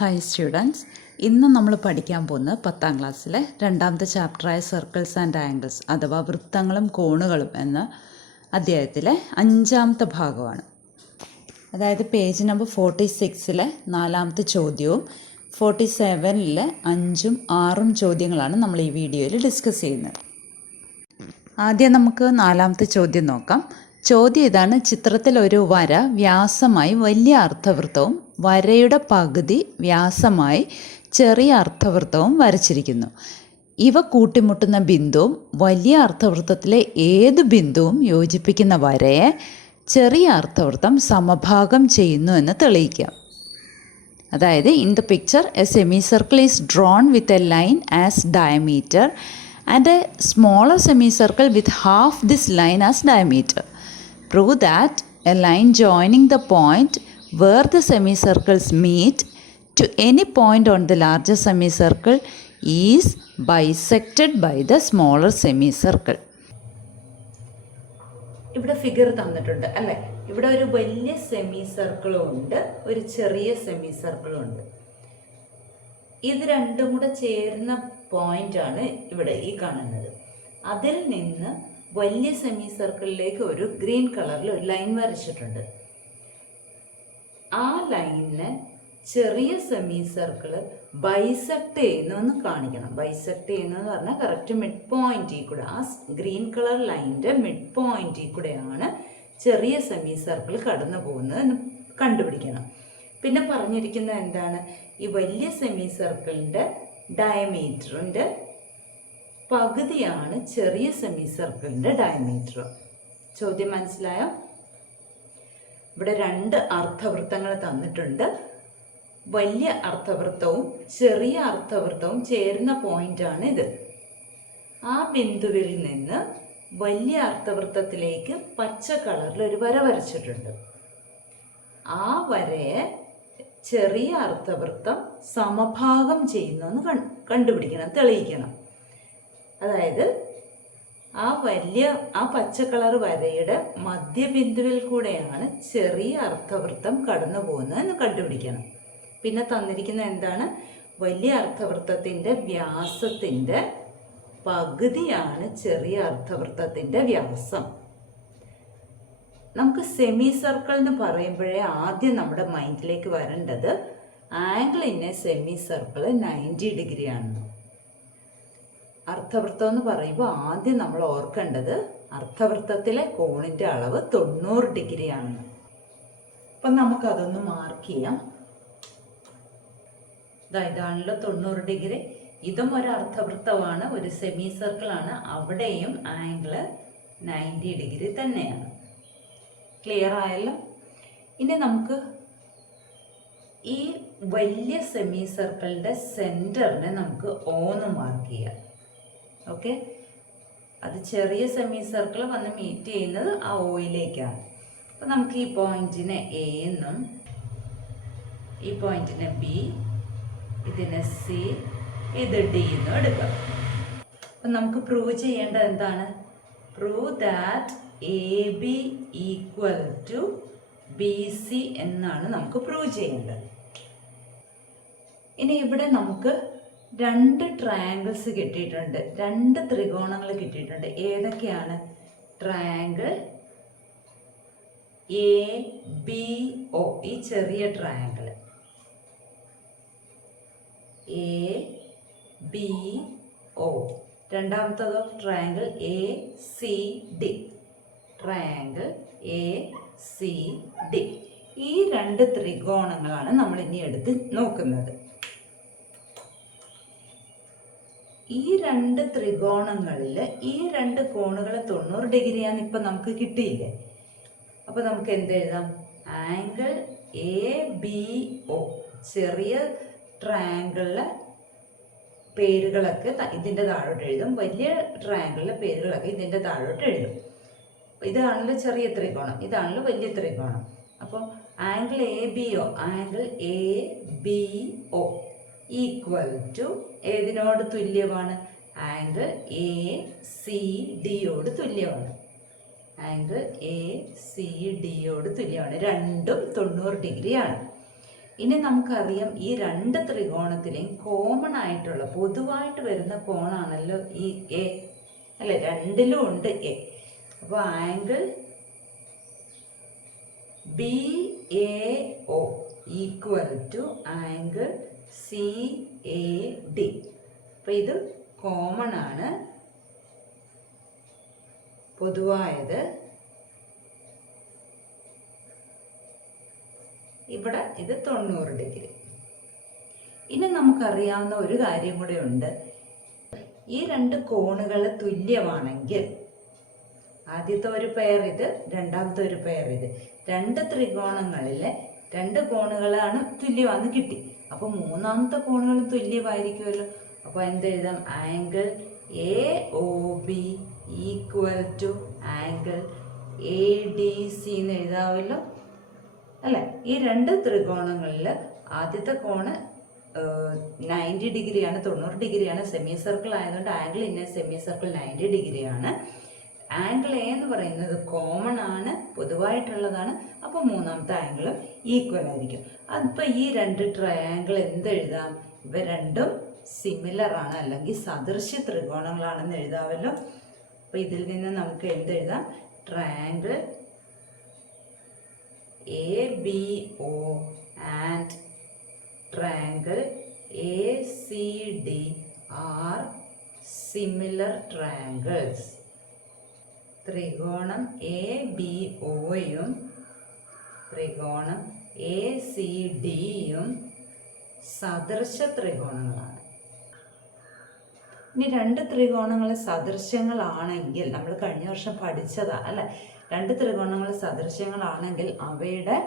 Hi students, ഇന്ന് നമ്മൾ പഠിക്കാൻ പോകുന്നത് 10ാം ക്ലാസ്സിലെ രണ്ടാമത്തെ ചാപ്റ്ററായ സർക്കിൾസ് ആൻഡ് ആംഗിൾസ് അഥവാ വൃത്തങ്ങളും കോണുകളും എന്ന അധ്യായത്തിലെ 5ാമത്തെ ഭാഗമാണ്. അതായത് പേജ് നമ്പർ 46-ലെ 4ാമത്തെ ചോദ്യവും 47-ലെ 5ഉം 6ഉം ചോദ്യങ്ങളാണ് നമ്മൾ ഈ വീഡിയോയിൽ ഡിസ്കസ് ചെയ്യുന്നത്. ആദ്യം നമുക്ക് 4ാമത്തെ ചോദ്യം നോക്കാം. ചോദ്യം ഇതാണ്: ചിത്രത്തിൽ ഒരു വര വ്യാസമായി വലിയ അർദ്ധവൃത്തവും വരയുടെ പകുതി വ്യാസമായി ചെറിയ അർദ്ധവൃത്തവും വരച്ചിരിക്കുന്നു. ഇവ കൂട്ടിമുട്ടുന്ന ബിന്ദുവും വലിയ അർദ്ധവൃത്തത്തിലെ ഏത് ബിന്ദുവും യോജിപ്പിക്കുന്ന വരയെ ചെറിയ അർദ്ധവൃത്തം സമഭാഗം ചെയ്യുന്നു എന്ന് തെളിയിക്കാം. അതായത് in the picture A semi circle is drawn with a line as diameter and a smaller semicircle with half this line as diameter. Prove that a line joining the point where the semicircles meet to any point on the larger semicircle is bisected by the smaller semicircle. ഇവിടെ figure തന്നിട്ടുണ്ട് അല്ലേ? ഇവിടെ ഒരു വലിയ semi സർക്കിളും ഉണ്ട്, ഒരു ചെറിയ semi സർക്കിളും ഉണ്ട്. ഇത് രണ്ടും കൂടെ ചേരുന്ന പോയിന്റാണ് ഇവിടെ ഈ കാണുന്നത്. അതിൽ നിന്ന് വലിയ സെമി സർക്കിളിലേക്ക് ഒരു ഗ്രീൻ കളറിൽ ഒരു ലൈൻ വരച്ചിട്ടുണ്ട്. ആ ലൈനിന് ചെറിയ സെമി സർക്കിൾ ബൈസെക്ട് ചെയ്യുന്നു കാണിക്കണം. ബൈസെക്ട് ചെയ്യുന്നതെന്ന് പറഞ്ഞാൽ കറക്റ്റ് മിഡ് പോയിന്റിൽ കൂടെ, ആ ഗ്രീൻ കളർ ലൈനിൻ്റെ മിഡ് പോയിന്റിൽ കൂടെയാണ് ചെറിയ സെമി സർക്കിൾ കടന്നു പോകുന്നത് എന്ന് കണ്ടുപിടിക്കണം. പിന്നെ പറഞ്ഞിരിക്കുന്നത് എന്താണ്? ഈ വലിയ സെമി സർക്കിളിൻ്റെ ഡയമീറ്ററിൻ്റെ പകുതിയാണ് ചെറിയ സെമി സർക്കിളിൻ്റെ ഡയമീറ്റർ. ചോദ്യം മനസ്സിലായോ? ഇവിടെ 2 അർദ്ധവൃത്തങ്ങൾ തന്നിട്ടുണ്ട്. വലിയ അർദ്ധവൃത്തവും ചെറിയ അർദ്ധവൃത്തവും ചേരുന്ന പോയിന്റാണ് ഇത്. ആ ബിന്ദുവിൽ നിന്ന് വലിയ അർദ്ധവൃത്തത്തിലേക്ക് പച്ച കളറിൽ ഒരു വര വരച്ചിട്ടുണ്ട്. ആ വരയെ ചെറിയ അർദ്ധവൃത്തം സമഭാഗം ചെയ്യുന്നു കണ്ടുപിടിക്കണം, തെളിയിക്കണം. അതായത് ആ പച്ച കളർ വരയുടെ മധ്യബിന്ദുവിൽ കൂടെയാണ് ചെറിയ അർദ്ധവൃത്തം കടന്നു പോകുന്നത് എന്ന് കണ്ടുപിടിക്കണം. പിന്നെ തന്നിരിക്കുന്ന എന്താണ്? വലിയ അർദ്ധവൃത്തത്തിൻ്റെ വ്യാസത്തിൻ്റെ പകുതിയാണ് ചെറിയ അർദ്ധവൃത്തത്തിൻ്റെ വ്യാസം. നമുക്ക് സെമി സർക്കിൾ എന്ന് പറയുമ്പോഴേ ആദ്യം നമ്മുടെ മൈൻഡിലേക്ക് വരേണ്ടത് angle in a semicircle 90 degree ആണ്. അർദ്ധവൃത്തം എന്ന് പറയുമ്പോൾ ആദ്യം നമ്മൾ ഓർക്കേണ്ടത് അർദ്ധവൃത്തത്തിലെ കോണിൻ്റെ അളവ് 90 ഡിഗ്രി ആണെന്ന്. അപ്പം നമുക്കതൊന്ന് മാർക്ക് ചെയ്യാം. ഇതാണല്ലോ 90 ഡിഗ്രി. ഇതും ഒരു അർദ്ധവൃത്തമാണ്, ഒരു സെമി സർക്കിളാണ്. അവിടെയും ആംഗിള് 90 ഡിഗ്രി തന്നെയാണ്. ക്ലിയർ ആയല്ലോ? ഇനി നമുക്ക് ഈ വലിയ സെമി സർക്കിളിൻ്റെ സെൻറ്ററിനെ നമുക്ക് ഓന്ന് മാർക്ക് ചെയ്യാം. ഓക്കെ, അത് ചെറിയ സെമി സർക്കിൾ വന്ന് മീറ്റ് ചെയ്യുന്നത് ആ ഓയിലേക്കാണ്. അപ്പം നമുക്ക് ഈ പോയിന്റിനെ എ എന്നും ഈ പോയിന്റിനെ ബി, ഇതിനെ സി, ഇത് ഡി എന്നും എടുക്കാം. അപ്പം നമുക്ക് പ്രൂവ് ചെയ്യേണ്ടത് എന്താണ്? Prove that AB equal to BC എന്നാണ് നമുക്ക് പ്രൂവ് ചെയ്യേണ്ടത്. ഇനി ഇവിടെ നമുക്ക് 2 ട്രയാങ്കിൾസ് കിട്ടിയിട്ടുണ്ട്, 2 ത്രികോണങ്ങൾ കിട്ടിയിട്ടുണ്ട്. ഏതൊക്കെയാണ്? ട്രയാങ്കിൾ ABO, ഈ ചെറിയ ട്രയാങ്കിൾ ABO. രണ്ടാമത്തതോ ട്രയാങ്കിൾ ACD, ട്രയാങ്കിൾ ACD. ഈ 2 ത്രികോണങ്ങളാണ് നമ്മൾ ഇനി എടുത്ത് നോക്കുന്നത്. ഈ 2 ത്രികോണങ്ങളിൽ ഈ 2 കോണുകൾ 90 ഡിഗ്രിയാണ് ഇപ്പം നമുക്ക് കിട്ടിയില്ലേ? അപ്പോൾ നമുക്ക് എന്തെഴുതാം? ആംഗിൾ ABO, ചെറിയ ട്രയാങ്കിളിലെ പേരുകളൊക്കെ ഇതിൻ്റെ താഴോട്ട് എഴുതും, വലിയ ട്രയാങ്കിളിലെ പേരുകളൊക്കെ ഇതിൻ്റെ താഴോട്ട് എഴുതും. ഇതാണല്ലോ ചെറിയ ത്രികോണം, ഇതാണല്ലോ വലിയ ത്രികോണം. അപ്പോൾ angle ABO, angle ABO equal to ഏതിനോട് തുല്യമാണ്? ആംഗിൾ ACDയോട് തുല്യമാണ്. ആംഗിൾ ACDയോട് തുല്യമാണ്. രണ്ടും 90 ഡിഗ്രിയാണ്. ഇനി നമുക്കറിയാം ഈ രണ്ട് ത്രികോണത്തിലെയും കോമൺ ആയിട്ടുള്ള പൊതുവായിട്ട് വരുന്ന കോണാണല്ലോ ഈ എ, അല്ലെ? രണ്ടിലും ഉണ്ട് എ. അപ്പോൾ angle B A O equal to angle C A D. അപ്പോൾ ഇത് കോമൺ ആണ്, പൊതുവായത്. ഇവിടെ ഇത് 90 ഡിഗ്രി. ഇനി നമുക്കറിയാവുന്ന ഒരു കാര്യം കൂടെ ഉണ്ട്. ഈ രണ്ട് കോണുകൾ തുല്യമാണെങ്കിൽ, ആദ്യത്തെ ഒരു പെയർ ഇത്, രണ്ടാമത്തെ ഒരു പെയർ ഇത്, രണ്ട് ത്രികോണങ്ങളിലെ രണ്ട് കോണുകളാണ് തുല്യമാണെന്ന് കിട്ടി. അപ്പോൾ മൂന്നാമത്തെ കോണുകളും തുല്യമായിരിക്കുമല്ലോ. അപ്പോൾ എന്തെഴുതാം? Angle A O B equal to angle A D C എന്ന് എഴുതാമല്ലോ, അല്ലേ? ഈ രണ്ട് ത്രികോണങ്ങളിൽ ആദ്യത്തെ കോണ് 90 ഡിഗ്രിയാണ്, 90 ഡിഗ്രിയാണ്. സെമി സർക്കിൾ ആയതുകൊണ്ട് angle in a semicircle 90 ഡിഗ്രിയാണ്. ആംഗിൾ എ എന്ന് പറയുന്നത് കോമൺ ആണ്, പൊതുവായിട്ടുള്ളതാണ്. അപ്പോൾ മൂന്നാമത്തെ ആംഗിളും ഈക്വൽ ആയിരിക്കും. അപ്പോൾ ഈ രണ്ട് ട്രയാംഗിൾ എന്തെഴുതാം? ഇവ രണ്ടും സിമിലർ ആണ്, അല്ലെങ്കിൽ സദൃശ്യ ത്രികോണങ്ങളാണെന്ന് എഴുതാമല്ലോ. അപ്പോൾ ഇതിൽ നിന്ന് നമുക്ക് എന്തെഴുതാം? Triangle A B O and triangle ACD are similar triangles. ത്രികോണം ABOയും ത്രികോണം ACDയും സദൃശ ത്രികോണങ്ങളാണ്. ഇനി രണ്ട് ത്രികോണങ്ങൾ സദൃശ്യങ്ങളാണെങ്കിൽ, നമ്മൾ കഴിഞ്ഞ വർഷം പഠിച്ചതാ അല്ലെ, രണ്ട് ത്രികോണങ്ങൾ സദൃശ്യങ്ങളാണെങ്കിൽ അവയുടെ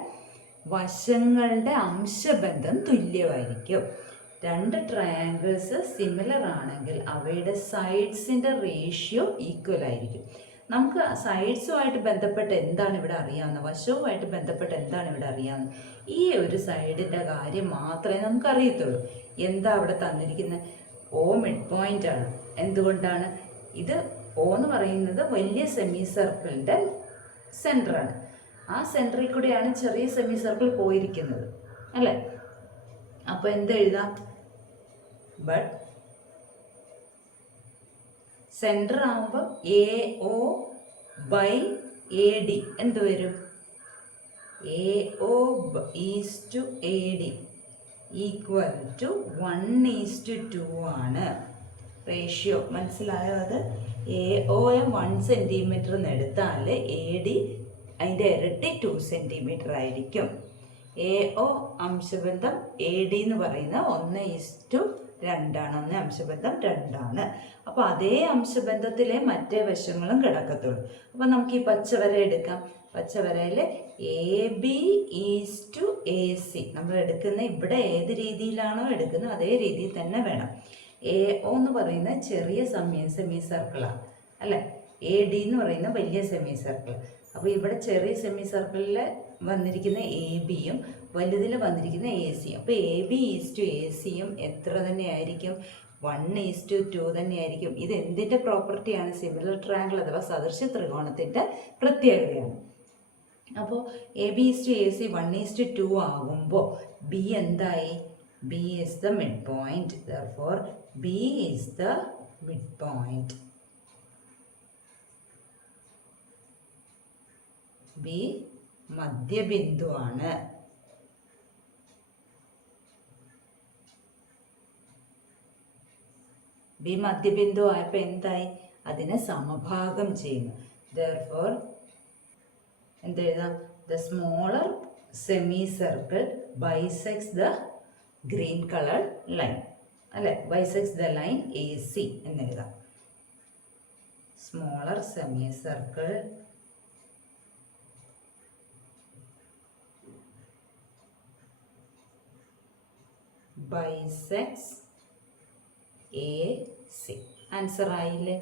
വശങ്ങളുടെ അംശബന്ധം തുല്യമായിരിക്കും. രണ്ട് ട്രയാങ്കിൾസ് സിമിലർ ആണെങ്കിൽ അവയുടെ സൈഡ്സിൻ്റെ റേഷ്യോ ഈക്വൽ ആയിരിക്കും. നമുക്ക് സൈഡ്സുമായിട്ട് ബന്ധപ്പെട്ട് എന്താണ് ഇവിടെ അറിയാവുന്നത്, വശവുമായിട്ട് ബന്ധപ്പെട്ട് എന്താണ് ഇവിടെ അറിയാവുന്നത്? ഈ ഒരു സൈഡിൻ്റെ കാര്യം മാത്രമേ നമുക്ക് അറിയത്തുള്ളൂ. എന്താ അവിടെ തന്നിരിക്കുന്നത്? O മിഡ് പോയിന്റ് ആണ്. എന്തുകൊണ്ടാണ്? ഇത് O എന്ന് പറയുന്നത് വലിയ സെമി സർക്കിളിൻ്റെ സെൻറ്ററാണ്. ആ സെൻറ്ററിൽ കൂടെയാണ് ചെറിയ സെമി സർക്കിൾ പോയിരിക്കുന്നത്, അല്ലേ? അപ്പോൾ എന്തെഴുതാം? ബട്ട് സെൻറ്റർ ആകുമ്പോൾ AO ബൈ AD എന്ത് വരും? AO is to AD equal to 1:2 ആണ് റേഷ്യോ. മനസ്സിലായോ? അത് AOയെ 1 സെൻറ്റിമീറ്റർ എടുത്താൽ AD അതിൻ്റെ ഇരട്ടി 2 സെൻറ്റിമീറ്റർ ആയിരിക്കും. AO അംശബന്ധം AD എന്ന് പറയുന്നത് 1:2 ആണ്. 1 അംശബന്ധം 2 ആണ്. അപ്പോൾ അതേ അംശബന്ധത്തിലെ മറ്റേ വശങ്ങളും കിടക്കത്തുള്ളൂ. അപ്പോൾ നമുക്ക് ഈ പച്ചവര എടുക്കാം. പച്ചവരയിൽ AB ഈസ് ടു AC നമ്മൾ എടുക്കുന്ന ഇവിടെ ഏത് രീതിയിലാണോ എടുക്കുന്നത് അതേ രീതിയിൽ തന്നെ വേണം. AO എന്ന് പറയുന്ന ചെറിയ സെമി സർക്കിളാണ്, അല്ലേ? AD എന്ന് പറയുന്ന വലിയ സെമി സർക്കിൾ. അപ്പോൾ ഇവിടെ ചെറിയ സെമി സർക്കിളിൽ വന്നിരിക്കുന്ന ABയും വലുതിൽ വന്നിരിക്കുന്ന ACയും. അപ്പോൾ AB ഈസ് ടു ACയും എത്ര തന്നെയായിരിക്കും? 1:2 തന്നെയായിരിക്കും. ഇത് എന്തിൻ്റെ പ്രോപ്പർട്ടിയാണ്? സിമിലർ ട്രയാങ്കിൾ അഥവാ സദൃശ്യ ത്രികോണത്തിൻ്റെ പ്രത്യേകതയാണ്. അപ്പോൾ AB ഈസ് ടു AC 1:2 ആകുമ്പോൾ B എന്തായി? B is the mid point. Therefore B is the mid point. B മധ്യബിന്ദുവാണ്. B മധ്യബിന്ദു ആയപ്പോൾ എന്തായി? അതിനെ സമഭാഗം ചെയ്യുന്നു. ദെർഫോർ എന്തെഴുതാം? The smaller semicircle bisects the green colour line, അല്ലെ? ബൈസെക്സ് ദ ലൈൻ AC എന്നെഴുതാം. Smaller semicircle bisects AC. Answer ആയില്ലേ?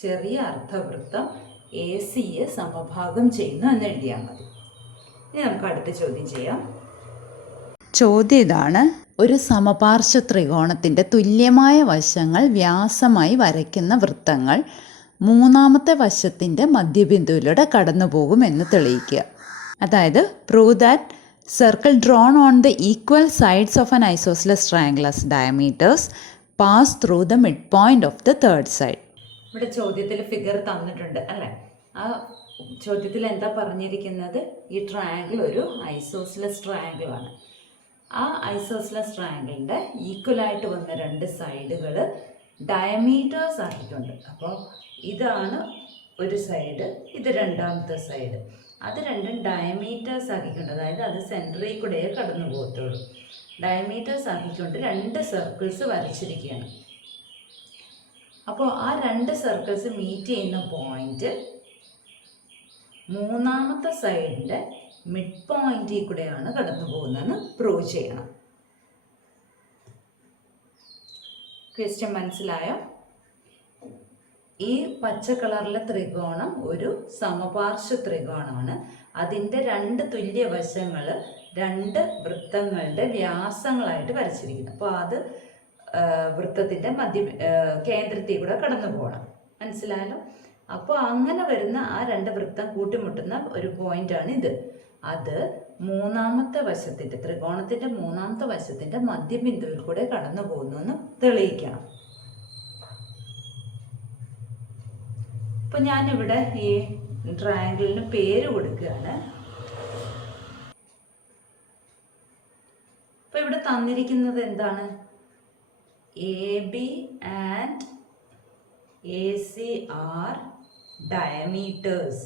ചെറിയ അർദ്ധവൃത്തം ACയെ സമഭാഗം ചെയ്യുന്നു എന്ന് എഴുതിയാൽ മതി. ഇനി നമുക്ക് അടുത്ത ചോദ്യം ചെയ്യാം. ചോദ്യം ഇതാണ്: ഒരു സമപാർശ്വ ത്രികോണത്തിൻ്റെ തുല്യമായ വശങ്ങൾ വ്യാസമായി വരയ്ക്കുന്ന വൃത്തങ്ങൾ മൂന്നാമത്തെ വശത്തിൻ്റെ മധ്യബിന്ദുവിലൂടെ കടന്നു പോകുമെന്ന് തെളിയിക്കുക. അതായത് prove that circle drone on the equal sides of an isosceles triangles diameters pass through the mid point of the third side. ഇവിടെ ചോദ്യത്തിൽ ഫിഗർ തന്നിട്ടുണ്ട് അല്ലേ? ആ ചോദ്യത്തിൽ എന്താ പറഞ്ഞിരിക്കുന്നത്? ഈ ട്രയാങ്കിൾ ഒരു ഐസോസിലസ് ട്രയാങ്കിൾ ആണ്. ആ ഐസോസിലസ് ട്രയാങ്കിളിൻ്റെ ഈക്വലായിട്ട് വന്ന രണ്ട് സൈഡുകൾ ഡയമീറ്റേഴ്സ് ആക്കിയിട്ടുണ്ട്. അപ്പോൾ ഇതാണ് ഒരു സൈഡ്, ഇത് രണ്ടാമത്തെ സൈഡ്. അത് രണ്ടും ഡയമീറ്റേഴ്സ് ആക്കിയിട്ടുണ്ട്. അതായത് അത് സെൻറ്ററിൽ കൂടെ കടന്നു പോകത്തുള്ളൂ. ഡയമീറ്റേഴ്സ് ആക്കിക്കൊണ്ട് രണ്ട് സർക്കിൾസ് വരച്ചിരിക്കുകയാണ്. അപ്പോൾ ആ രണ്ട് സർക്കിൾസ് മീറ്റ് ചെയ്യുന്ന പോയിന്റ് മൂന്നാമത്തെ സൈഡിൻ്റെ മിഡ് പോയിന്റിൽ കൂടെയാണ് കടന്നു പോകുന്നതെന്ന് പ്രൂവ് ചെയ്യണം. ക്വസ്റ്റ്യൻ മനസ്സിലായോ? ഈ പച്ച കളറിലെ ത്രികോണം ഒരു സമപാർശ്വ ത്രികോണമാണ്. അതിൻ്റെ രണ്ട് തുല്യ വശങ്ങൾ രണ്ട് വൃത്തങ്ങളുടെ വ്യാസങ്ങളായിട്ട് വരച്ചിരിക്കുന്നു. അപ്പോൾ അത് വൃത്തത്തിൻ്റെ കേന്ദ്രത്തിൽ കൂടെ കടന്നു പോകണം. മനസ്സിലായല്ലോ? അപ്പോൾ അങ്ങനെ വരുന്ന ആ രണ്ട് വൃത്തം കൂട്ടിമുട്ടുന്ന ഒരു പോയിന്റാണ് ഇത്. അത് മൂന്നാമത്തെ വശത്തിൻ്റെ, ത്രികോണത്തിൻ്റെ മൂന്നാമത്തെ വശത്തിൻ്റെ മധ്യബിന്ദുവിൽ കൂടെ കടന്നു പോകുന്നു എന്ന് തെളിയിക്കണം. അപ്പോൾ ഞാനിവിടെ ഈ ട്രയാങ്കിളിന് പേര് കൊടുക്കുകയാണ്. അപ്പോൾ ഇവിടെ തന്നിരിക്കുന്നത് എന്താണ്? AB and AC are diameters.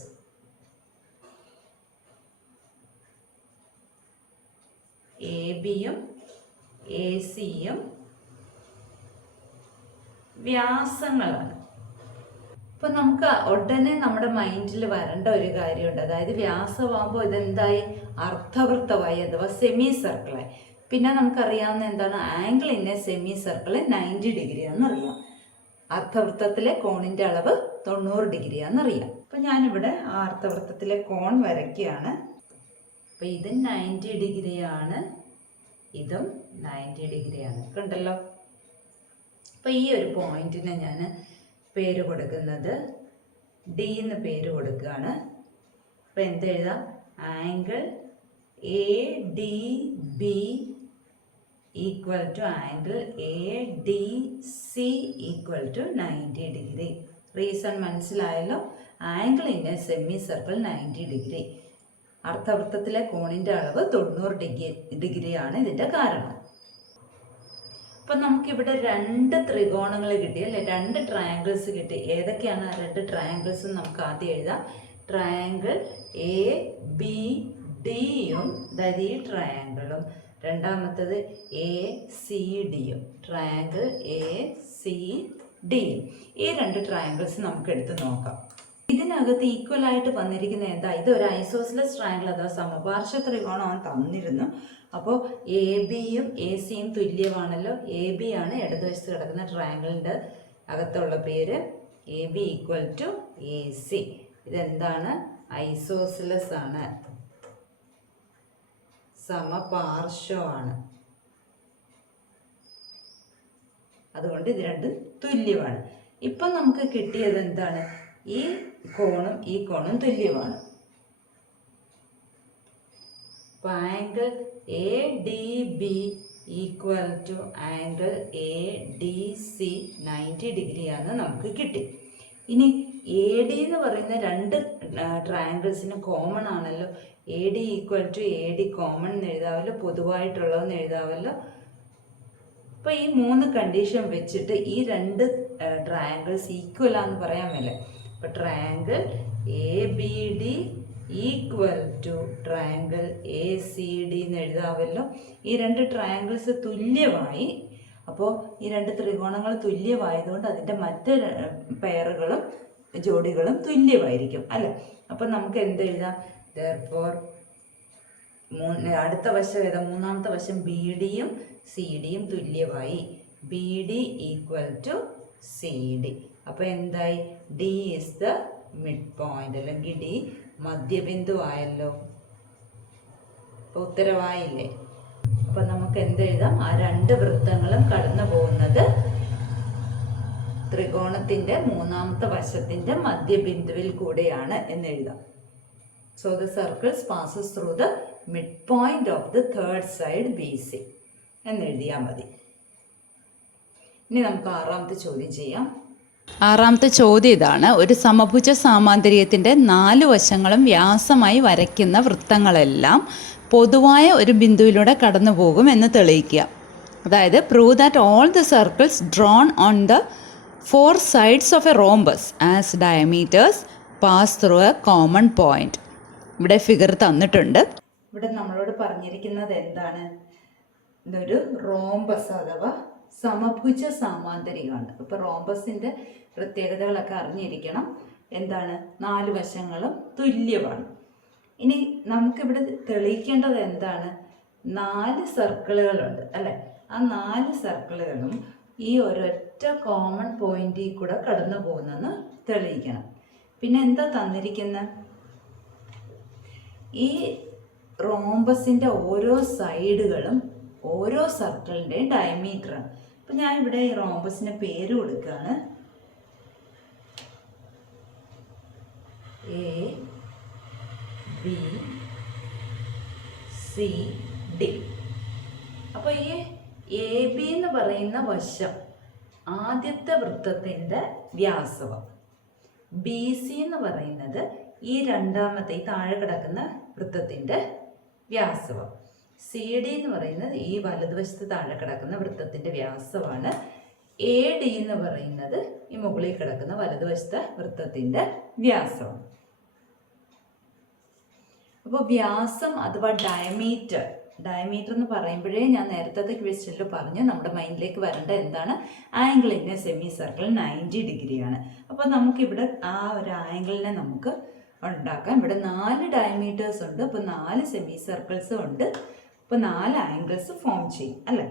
ABയും ACയും വ്യാസങ്ങളാണ്. ഇപ്പം നമുക്ക് ഉടനെ നമ്മുടെ മൈൻഡിൽ വരേണ്ട ഒരു കാര്യമുണ്ട്. അതായത് വ്യാസമാകുമ്പോൾ ഇതെന്തായി? അർദ്ധവൃത്തമായി അഥവാ സെമി സർക്കിളായി. പിന്നെ നമുക്കറിയാവുന്ന എന്താണ്? Angle in a semicircle 90 degree ആണെന്നറിയാം. അർദ്ധവൃത്തത്തിലെ കോണിൻ്റെ അളവ് 90 ഡിഗ്രി ആണെന്നറിയാം. അപ്പം ഞാനിവിടെ ആ അർദ്ധവൃത്തത്തിലെ കോൺ വരയ്ക്കുകയാണ്. അപ്പം ഇത് 90 ഡിഗ്രിയാണ്, ഇതും 90 ഡിഗ്രിയാണ്. കണ്ടല്ലോ? അപ്പം ഈ ഒരു പോയിന്റിനെ ഞാൻ പേര് കൊടുക്കുന്നത് ഡി എന്ന് പേര് കൊടുക്കുകയാണ്. അപ്പം എന്തെഴുതാം? Angle ADB equal to angle ADC equal to 90 degree. Reason മനസ്സിലായല്ലോ? Angle in a semicircle 90 degree. അർദ്ധവൃത്തത്തിലെ കോണിൻ്റെ അളവ് 90 ഡിഗ്രിയാണ് ഇതിൻ്റെ കാരണം. അപ്പം നമുക്കിവിടെ രണ്ട് ത്രികോണങ്ങൾ കിട്ടി അല്ലേ? രണ്ട് ട്രയാങ്കിൾസ് കിട്ടി. ഏതൊക്കെയാണ് ആ രണ്ട് ട്രയാങ്കിൾസ്? നമുക്ക് ആദ്യം എഴുതാം. ട്രയാങ്കിൾ ABDയും, അതായത് ഈ ട്രയാങ്കിളും, രണ്ടാമത്തത് ACDയും, ട്രയാങ്കിൾ ACDയും. ഈ രണ്ട് ട്രയാങ്കിൾസ് നമുക്ക് എടുത്ത് നോക്കാം. ഇതിനകത്ത് ഈക്വൽ ആയിട്ട് വന്നിരിക്കുന്ന എന്താ? ഇതൊരു ഐസോസിലസ് ട്രയാങ്കിൾ അഥവാ സമപാർശ്വ ത്രികോണമാണ് തന്നിരുന്നു. അപ്പോൾ ABയും ACയും തുല്യമാണല്ലോ. AB ആണ് ഇടതുവശത്ത് കിടക്കുന്ന ട്രയാങ്കിളിൻ്റെ അകത്തുള്ള പേര്. AB equal to AC. ഇതെന്താണ്? ഐസോസിലസ് ആണ്, സമപാർശ്വമാണ്. അതുകൊണ്ട് ഇത് രണ്ടും തുല്യമാണ്. ഇപ്പം നമുക്ക് കിട്ടിയത് എന്താണ്? ഈ കോണും ഈ കോണും തുല്യമാണ്. അപ്പോൾ angle ADB equal to angle ADC 90 ഡിഗ്രിയാണ് നമുക്ക് കിട്ടി. ഇനി AD എന്ന് പറയുന്ന രണ്ട് ട്രയാങ്കിൾസിന് കോമൺ ആണല്ലോ. AD equal to AD common എന്ന് എഴുതാമല്ലോ, പൊതുവായിട്ടുള്ളതെന്ന് എഴുതാമല്ലോ. അപ്പോൾ ഈ മൂന്ന് കണ്ടീഷൻ വെച്ചിട്ട് ഈ രണ്ട് ട്രയാങ്കിൾസ് ഈക്വൽ ആണെന്ന് പറയാൻ മേലെ. അപ്പോൾ triangle ABD equal to triangle ACD എന്ന് എഴുതാമല്ലോ. ഈ രണ്ട് ട്രയാങ്കിൾസ് തുല്യമായി. അപ്പോൾ ഈ രണ്ട് ത്രികോണങ്ങൾ തുല്യമായതുകൊണ്ട് അതിൻ്റെ മറ്റ് പെയറുകളും ജോഡികളും തുല്യമായിരിക്കും അല്ലേ? അപ്പം നമുക്ക് എന്തെഴുതാം? therefore അടുത്ത വശം ഏതാ? മൂന്നാമത്തെ വശം BDയും CDയും തുല്യമായി. BD equal to CD. അപ്പോൾ എന്തായി? D is the mid point, അല്ലെങ്കിൽ D മധ്യബിന്ദു ആയല്ലോ. അപ്പോൾ ഉത്തരവായില്ലേ? അപ്പം നമുക്ക് എന്തെഴുതാം? ആ രണ്ട് വൃത്തങ്ങളും കടന്നു പോകുന്നത് ത്രികോണത്തിൻ്റെ മൂന്നാമത്തെ വശത്തിൻ്റെ മധ്യബിന്ദുവിൽ കൂടെയാണ് എന്നെഴുതാം. So the circles passes through the mid point of the third side BC എന്നെഴുതിയാൽ മതി. ഇനി നമുക്ക് ആറാമത്തെ ചോദ്യം ചെയ്യാം. ആറാമത്തെ ചോദ്യം ഇതാണ്: ഒരു സമഭുജ സാമാന്തരികത്തിൻ്റെ 4 വശങ്ങളും വ്യാസമായി വരയ്ക്കുന്ന വൃത്തങ്ങളെല്ലാം പൊതുവായ ഒരു ബിന്ദുവിലൂടെ കടന്നു പോകും എന്ന് തെളിയിക്കുക. അതായത് prove that all the circles drone on the 4 sides of A rhombus as diameters pass through A common point. ഇവിടെ ഫിഗർ തന്നിട്ടുണ്ട്. ഇവിടെ നമ്മളോട് പറഞ്ഞിരിക്കുന്നത് എന്താണ്? ഇതൊരു റോംബസ് അഥവാ സമഭുജ സാമാന്തരികമാണ്. ഇപ്പോൾ റോംബസിൻ്റെ പ്രത്യേകതകളൊക്കെ അറിഞ്ഞിരിക്കണം. എന്താണ്? 4 വശങ്ങളും തുല്യമാണ്. ഇനി നമുക്കിവിടെ തെളിയിക്കേണ്ടത് എന്താണ്? 4 സർക്കിളുകളുണ്ട് അല്ലേ? ആ 4 സർക്കിളുകളും ഈ ഒരൊറ്റ കോമൺ പോയിന്റിൽ കൂടെ കടന്നു പോകുന്നെന്ന് തെളിയിക്കണം. പിന്നെ എന്താ തന്നിരിക്കുന്നത്? ഈ റോംബസിൻ്റെ ഓരോ സൈഡുകളും ഓരോ സർക്കിളിൻ്റെയും ഡയമീറ്ററാണ്. അപ്പം ഞാൻ ഇവിടെ ഈ റോംബസിന് പേര് കൊടുക്കുകയാണ്. ABCD. അപ്പോൾ ഈ AB എന്ന് പറയുന്ന വശം ആദ്യത്തെ വൃത്തത്തിൻ്റെ വ്യാസവും, BC എന്ന് പറയുന്നത് ഈ രണ്ടാമത്തെ ഈ താഴെ കിടക്കുന്ന വൃത്തത്തിൻ്റെ വ്യാസവും, CD എന്ന് പറയുന്നത് ഈ വലതുവശത്ത് താഴെ കിടക്കുന്ന വൃത്തത്തിൻ്റെ വ്യാസമാണ്, AD എന്ന് പറയുന്നത് ഈ മുകളിൽ കിടക്കുന്ന വലതുവശത്തെ വൃത്തത്തിൻ്റെ വ്യാസമാണ്. അപ്പോൾ വ്യാസം അഥവാ ഡയമീറ്റർ എന്ന് പറയുമ്പോഴേ ഞാൻ നേരത്തെ ക്വസ്റ്റ്യനിൽ പറഞ്ഞു നമ്മുടെ മൈൻഡിലേക്ക് വരേണ്ട എന്താണ്? Angle in a semicircle 90 ഡിഗ്രിയാണ്. അപ്പോൾ നമുക്കിവിടെ ആ ഒരു ആംഗിളിനെ നമുക്ക് ഉണ്ടാക്കാം. ഇവിടെ 4 ഡയമീറ്റേഴ്സ് ഉണ്ട്. അപ്പോൾ 4 സെമി സർക്കിൾസും ഉണ്ട്. അപ്പോൾ 4 ആംഗിൾസ് ഫോം ചെയ്യും അല്ലേ?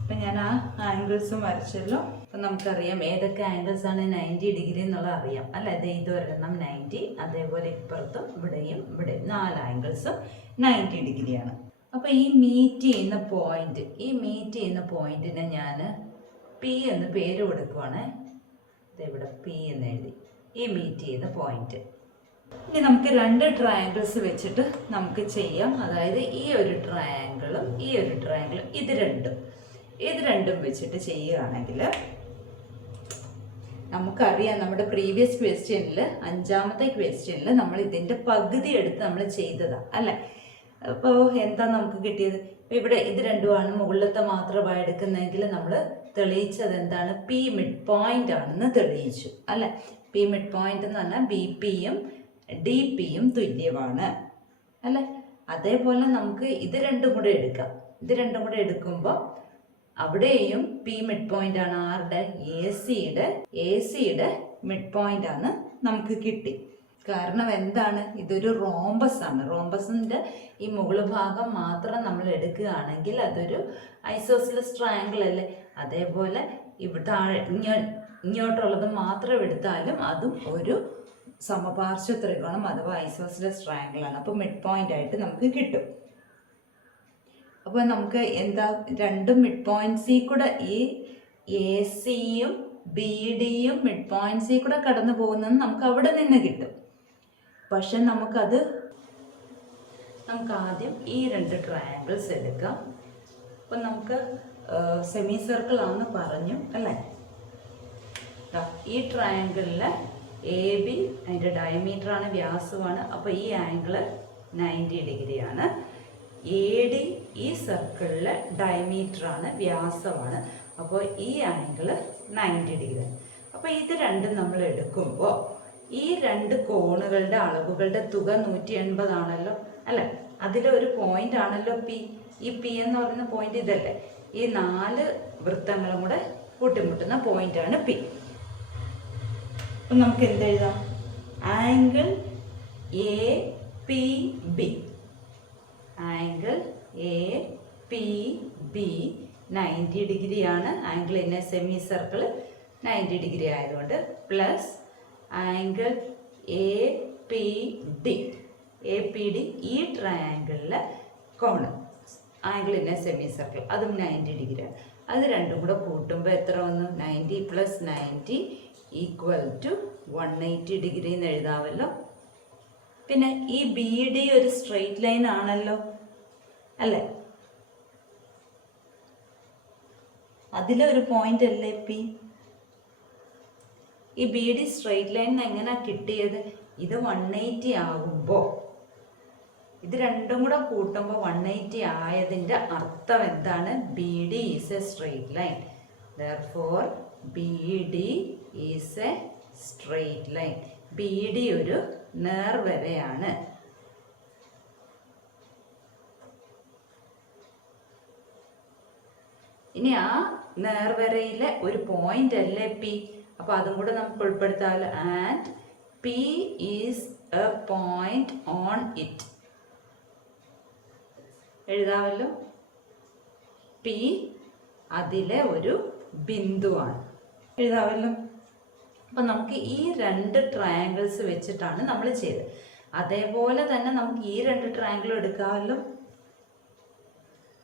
അപ്പം ഞാൻ ആ ആംഗിൾസും വരച്ചല്ലോ. അപ്പം നമുക്കറിയാം ഏതൊക്കെ ആംഗിൾസ് ആണ് 90 ഡിഗ്രി എന്നുള്ളത് അറിയാം അല്ലേ? ഇതൊരെണ്ണം 90, അതേപോലെ ഇപ്പുറത്തും ഇവിടെയും 4 ആംഗിൾസും 90 ഡിഗ്രിയാണ്. അപ്പോൾ ഈ മീറ്റ് ചെയ്യുന്ന പോയിന്റിനെ ഞാൻ P എന്ന് പേര് കൊടുക്കുവാണ്. ഇവിടെ P എന്ന് എഴുതി ഈ മീറ്റ് ചെയ്യുന്ന പോയിന്റ്. ഇനി നമുക്ക് 2 ട്രയാങ്കിൾസ് വെച്ചിട്ട് നമുക്ക് ചെയ്യാം. അതായത് ഈ ഒരു ട്രയാങ്കിളും ഈ ഒരു ട്രയാങ്കിളും ഇത് രണ്ടും വെച്ചിട്ട് ചെയ്യുകയാണെങ്കിൽ നമുക്കറിയാം നമ്മുടെ പ്രീവിയസ് ക്വസ്റ്റ്യനിൽ 5ാമത്തെ ക്വസ്റ്റ്യനിൽ നമ്മൾ ഇതിൻ്റെ പകുതി എടുത്ത് നമ്മൾ ചെയ്തതാണ് അല്ലേ? അപ്പോൾ എന്താ നമുക്ക് കിട്ടിയത്? ഇവിടെ ഇത് രണ്ടുമാണ് മുകളിലത്തെ മാത്രമായി എടുക്കുന്നതെങ്കിൽ നമ്മൾ തെളിയിച്ചത് എന്താണ്? P മിഡ് പോയിന്റ് ആണെന്ന് തെളിയിച്ചു അല്ലേ? P മിഡ് പോയിന്റ് എന്ന് പറഞ്ഞാൽ BPയും DPയും തുല്യമാണ് അല്ലേ? അതേപോലെ നമുക്ക് ഇത് രണ്ടും കൂടെ എടുക്കാം. ഇത് രണ്ടും കൂടെ എടുക്കുമ്പോൾ അവിടെയും P മിഡ് പോയിന്റ് ആണ്. ആരുടെ? AC-യുടെ മിഡ് പോയിന്റ് ആണ് നമുക്ക് കിട്ടി. കാരണം എന്താണ്? ഇതൊരു റോംബസ് ആണ്. റോംബസിന്റെ ഈ മുകൾ ഭാഗം മാത്രം നമ്മൾ എടുക്കുകയാണെങ്കിൽ അതൊരു ഐസോസിലസ് ട്രയാങ്കിൾ അല്ലേ? അതേപോലെ ഇവിടെ ഇങ്ങോട്ടുള്ളത് മാത്രം എടുത്താലും അതും ഒരു സമപാർശ്വ ത്രികോണം അഥവാ ഐസോസിലസ് ട്രയാങ്കിൾ ആണ്. അപ്പോൾ മിഡ് പോയിന്റ് ആയിട്ട് നമുക്ക് കിട്ടും. അപ്പോൾ നമുക്ക് എന്താ? 2 മിഡ് പോയിന്റ്സിൽ കൂടെ ഈ AC-യും BD-യും മിഡ് പോയിന്റ്സിൽ കൂടെ കടന്നു പോകുന്നത് നമുക്ക് അവിടെ നിന്ന് കിട്ടും. പക്ഷെ നമുക്ക് ആദ്യം ഈ 2 ട്രയാങ്കിൾസ് എടുക്കാം. അപ്പം നമുക്ക് സെമി സർക്കിൾ ആണെന്ന് പറഞ്ഞു അല്ലേ? ഈ ട്രയാങ്കിളിലെ AB അതിൻ്റെ ഡയമീറ്ററാണ്, വ്യാസമാണ്. അപ്പോൾ ഈ ആംഗിള് 90 ഡിഗ്രിയാണ്. AD ഈ സർക്കിളിലെ ഡയമീറ്ററാണ്, വ്യാസമാണ്. അപ്പോൾ ഈ ആംഗിള് 90 ഡിഗ്രിയാണ്. അപ്പോൾ ഇത് രണ്ടും നമ്മൾ എടുക്കുമ്പോൾ ഈ 2 കോണുകളുടെ അളവുകളുടെ തുക 180 ആണല്ലോ അല്ലേ? അതിലൊരു പോയിന്റ് ആണല്ലോ P. ഈ P എന്ന് പറയുന്ന പോയിന്റ് ഇതല്ലേ? ഈ 4 വൃത്തങ്ങളും കൂടെ കൂട്ടിമുട്ടുന്ന പോയിന്റാണ് P. അപ്പം നമുക്ക് എന്തെഴുതാം? Angle APB. ആംഗിൾ APB 90 ഡിഗ്രിയാണ്. Angle in a semicircle 90 degree ആയതുകൊണ്ട് പ്ലസ് ആംഗിൾ APD ഈ ട്രയാങ്കിളിലെ കോണ് angle in a semicircle അതും 90 ഡിഗ്രിയാണ്. അത് രണ്ടും കൂടെ കൂട്ടുമ്പോൾ എത്ര വന്നു? 90 + 90 = 180 ഡിഗ്രി എന്ന് എഴുതാമല്ലോ. പിന്നെ ഈ ബി ഡി ഒരു സ്ട്രെയിറ്റ് ലൈൻ ആണല്ലോ അല്ലേ? അതിലൊരു പോയിന്റ് അല്ലേ പി? ഈ ബി ഡി സ്ട്രെയിറ്റ് ലൈൻ എങ്ങനെയാ കിട്ടിയത്? ഇത് 180 ആകുമ്പോൾ ഇത് രണ്ടും കൂടെ കൂട്ടുമ്പോൾ 180 ആയതിൻ്റെ അർത്ഥം എന്താണ്? B D is A straight line. Therefore B D is A straight line. B D ഒരു നേർവരയാണ്. ഇനി ആ നേർവരയിലെ ഒരു പോയിന്റ് അല്ലേ പി? അപ്പോൾ അതും കൂടെ നമുക്ക് ഉൾപ്പെടുത്താമല്ലോ. And P is a point on it എഴുതാമല്ലോ. പി അതിലെ ഒരു ബിന്ദുവാണ് എഴുതാമല്ലോ. അപ്പം നമുക്ക് ഈ രണ്ട് ട്രയാങ്കിൾസ് വെച്ചിട്ടാണ് നമ്മൾ ചെയ്തത്. അതേപോലെ തന്നെ നമുക്ക് ഈ രണ്ട് ട്രയാങ്കിളും എടുക്കാമല്ലോ.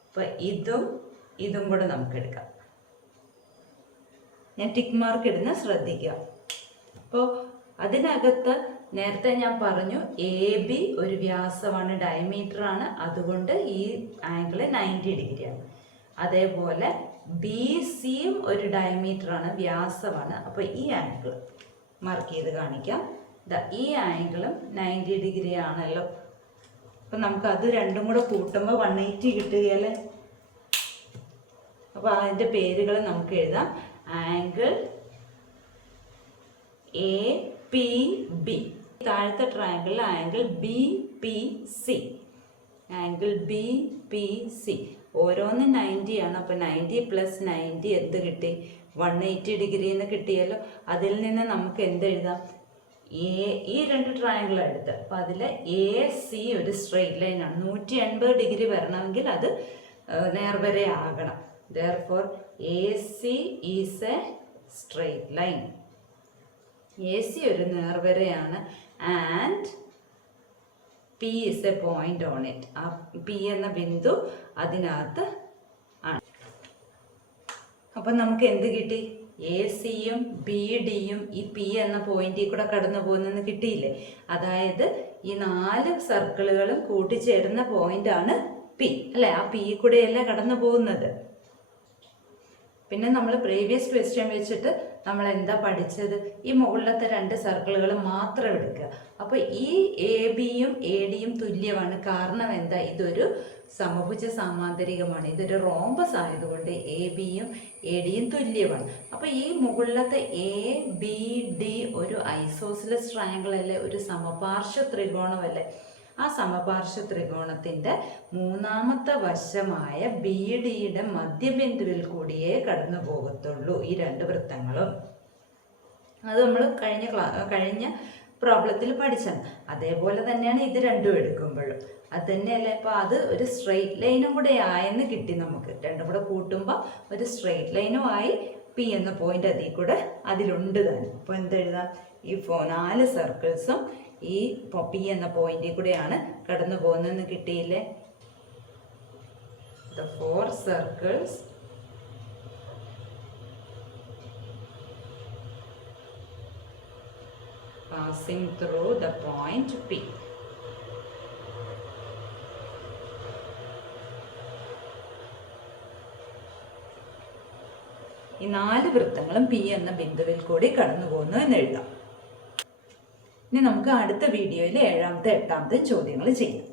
അപ്പം ഇതും കൂടെ നമുക്ക് എടുക്കാം. ഞാൻ ടിക്ക് മാർക്ക് ഇടുന്ന ശ്രദ്ധിക്കുക. അപ്പോൾ അതിനകത്ത് നേരത്തെ ഞാൻ പറഞ്ഞു എ ബി ഒരു വ്യാസമാണ്, ഡയമീറ്റർ ആണ്, അതുകൊണ്ട് ഈ ആംഗിൾ 90 ഡിഗ്രിയാണ്. അതേപോലെ ബി സിയും ഒരു ഡയമീറ്റർ ആണ്, വ്യാസമാണ്. അപ്പോൾ ഈ ആംഗിൾ മാർക്ക് ചെയ്ത് കാണിക്കാം. ഈ ആംഗിളും 90 ഡിഗ്രി ആണല്ലോ. അപ്പം നമുക്ക് അത് രണ്ടും കൂടെ കൂട്ടുമ്പോൾ 180 കിട്ടുകയല്ലേ. അപ്പോൾ അതിൻ്റെ പേരുകൾ നമുക്ക് എഴുതാം. Angle A P B. താഴത്തെ ട്രയാങ്കിളിൽ angle B P C. Angle B P C ഓരോന്നും 90 ആണ്. അപ്പോൾ 90 + 90 എന്ത് കിട്ടി? 180 ഡിഗ്രി എന്ന് കിട്ടിയല്ലോ. അതിൽ നിന്ന് നമുക്ക് എന്തെഴുതാം? ഈ രണ്ട് ട്രയാങ്കിൾ എടുത്ത്, അപ്പം അതിൽ എ സി ഒരു സ്ട്രെയിറ്റ് ലൈൻ ആണ്. 180 ഡിഗ്രി വരണമെങ്കിൽ അത് നേർവര ആകണം. Therefore AC is a straight line. AC ഒരു നേർവരയാണ്. And P is a point on it. ആ P എന്ന ബിന്ദു അതിനകത്ത് ആണ്. അപ്പം നമുക്ക് എന്ത് കിട്ടി? എ സിയും ബി ഡിയും ഈ പി എന്ന പോയിന്റിൽ കൂടെ കടന്നു പോകുന്നെന്ന് കിട്ടിയില്ലേ? അതായത് ഈ 4 സർക്കിളുകളും കൂട്ടിച്ചേരുന്ന പോയിന്റാണ് പി അല്ലേ? ആ പി കൂടെയല്ല കടന്നു പോകുന്നത്. പിന്നെ നമ്മൾ പ്രീവിയസ് ക്വസ്റ്റ്യൻ വെച്ചിട്ട് നമ്മൾ എന്താ പഠിച്ചത്? ഈ മുകളിലത്തെ 2 സർക്കിളുകൾ മാത്രം എടുക്കുക. അപ്പോൾ ഈ എ ബിയും എ ഡിയും തുല്യമാണ്. കാരണം എന്താ? ഇതൊരു സമഭുജ സാമാന്തരികമാണ്. ഇതൊരു റോംബസ് ആയതുകൊണ്ട് എ ബിയും എ ഡിയും തുല്യമാണ്. അപ്പോൾ ഈ മുകളിലത്തെ എ ബി ഡി ഒരു ഐസോസിലസ് ട്രയാങ്കിൾ അല്ലേ? ഒരു സമപാർശ്വ ത്രികോണമല്ലേ? ആ സമപാർശ്വ ത്രികോണത്തിൻ്റെ മൂന്നാമത്തെ വശമായ ബി ഡിയുടെ മധ്യബിന്ദുവിൽ കൂടിയേ കടന്നു പോകത്തുള്ളൂ ഈ 2 വൃത്തങ്ങളും. അത് നമ്മൾ കഴിഞ്ഞ പ്രോബ്ലത്തിൽ പഠിച്ചാണ്. അതേപോലെ തന്നെയാണ് ഇത് രണ്ടും എടുക്കുമ്പോഴും അത് തന്നെയല്ലേ. അപ്പോൾ അത് ഒരു സ്ട്രെയിറ്റ് ലൈനും കൂടെ ആയെന്ന് കിട്ടി നമുക്ക്. രണ്ടും കൂടെ കൂട്ടുമ്പോൾ ഒരു സ്ട്രെയിറ്റ് ലൈനും ആയി. പി എന്ന പോയിന്റ് അതിൽ കൂടെ അതിലുണ്ട് തന്നെ. അപ്പോൾ എന്തെഴുതാം? ഈ 4 സർക്കിൾസും ഈ പി എന്ന പോയിന്റിൽ കൂടെയാണ് കടന്നു പോകുന്നതെന്ന് കിട്ടിയില്ലേ? The 4 circles passing through the point P. ഈ 4 വൃത്തങ്ങളും പി എന്ന ബിന്ദുവിൽ കൂടി കടന്നു പോകുന്നു എന്ന് എഴുതാം. ഇനി നമുക്ക് അടുത്ത വീഡിയോയിൽ 7ാമത്തെ 8ാമത്തെ ചോദ്യങ്ങൾ ചെയ്യാം.